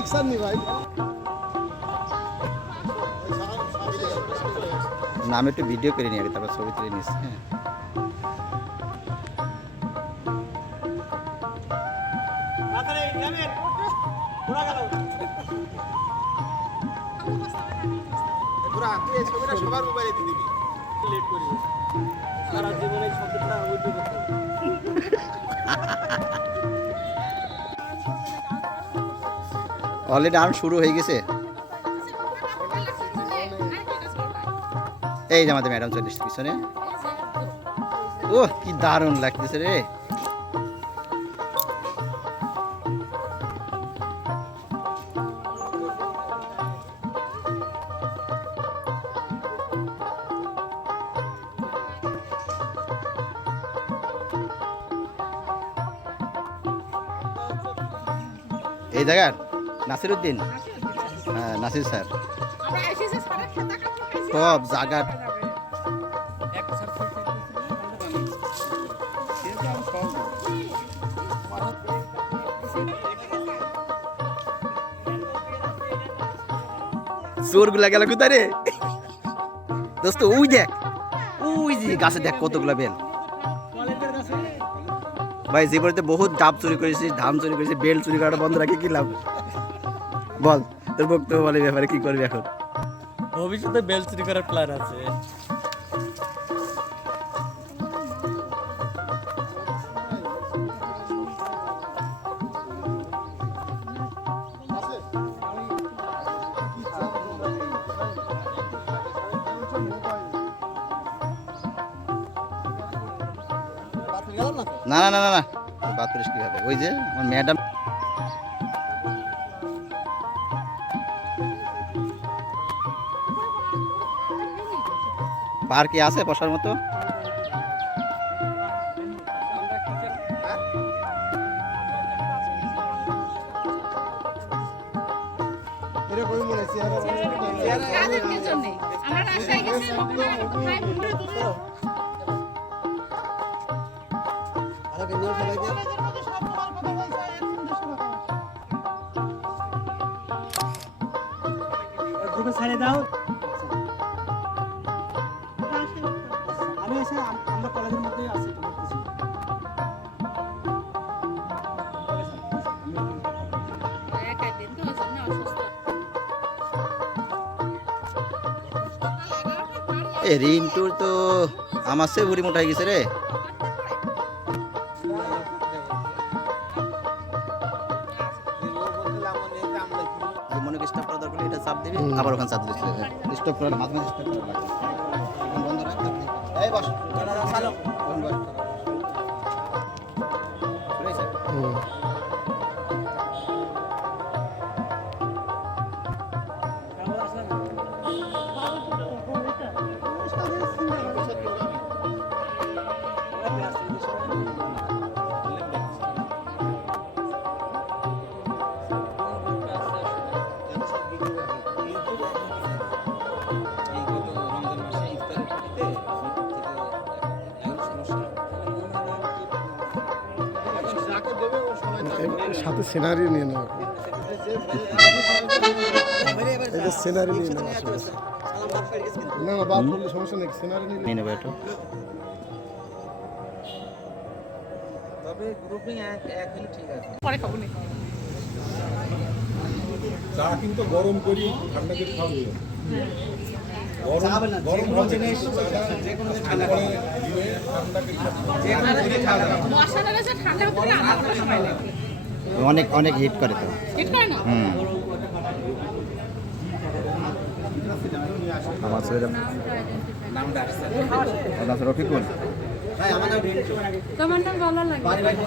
রিক্সা নি ভাই। না আমি একটু ভিডিও করে নিয়ে আগে তারপর ছবি তুলে নিস হ্যাঁ। সবার মোবাইলে দিয়ে দিবি। লেট করি। সারা জীবনে শব্দটা অলরেডি আর্ন শুরু হয়ে গেছে। এই যে আমাদের ম্যাডাম চলে এসছে পিছনে। ও কি দারুণ লাগতেছে রে। এই জায়গার? নাসির উদ্দিন হ্যাঁ নাসির স্যার। সব জায়গার চোরগুলা গেল কোথায় রে? দোস্ত, ওই দেখ, ওই যে গাছে দেখ কতগুলা বেল। ভাই জীবনে বহুত ডাব চুরি করেছিস ধান চুরি করেছিস বেল চুরি করাটা বন্ধ রাখি, কি লাভ? বল তোর বক্তব্য বলে ব্যাপারে কি করবি এখন? ভবিষ্যতে বেল চুরি করার প্ল্যান আছে। না না না না না। বাদ করিস কীভাবে? ওই যে আমার ম্যাডাম পার্কে আছে বসার মতো? কাদের জন্য আমরা কলেজের মধ্যেই আছি তো এ রিন্টুর তো আমার সে বুড়ি মোটা হয়ে গেছে রে। মনে করি স্টপ করা দরকার এটা চাপ দিবি আবার ওখানে চাপ দিবি। স্টপ করার মাঝে মাঝে স্টপ করা লাগবে এই বস। সাথে সিনারি নিয়ে নেওয়া। এই সিনারি নিয়ে নেওয়া না না বাদ করলে সমস্যা নেই সিনারি নিয়ে পরে খাব নি চা কিন্তু গরম করি ঠান্ডা করে খাওয়া যায়। গরম গরম ঠান্ডা করে দিলে ঠান্ডা করে অনেক অনেক হিট করে তো। হুম। আমার ছেলে নামটা রফিকুল তোমার নাম ভালো লাগে?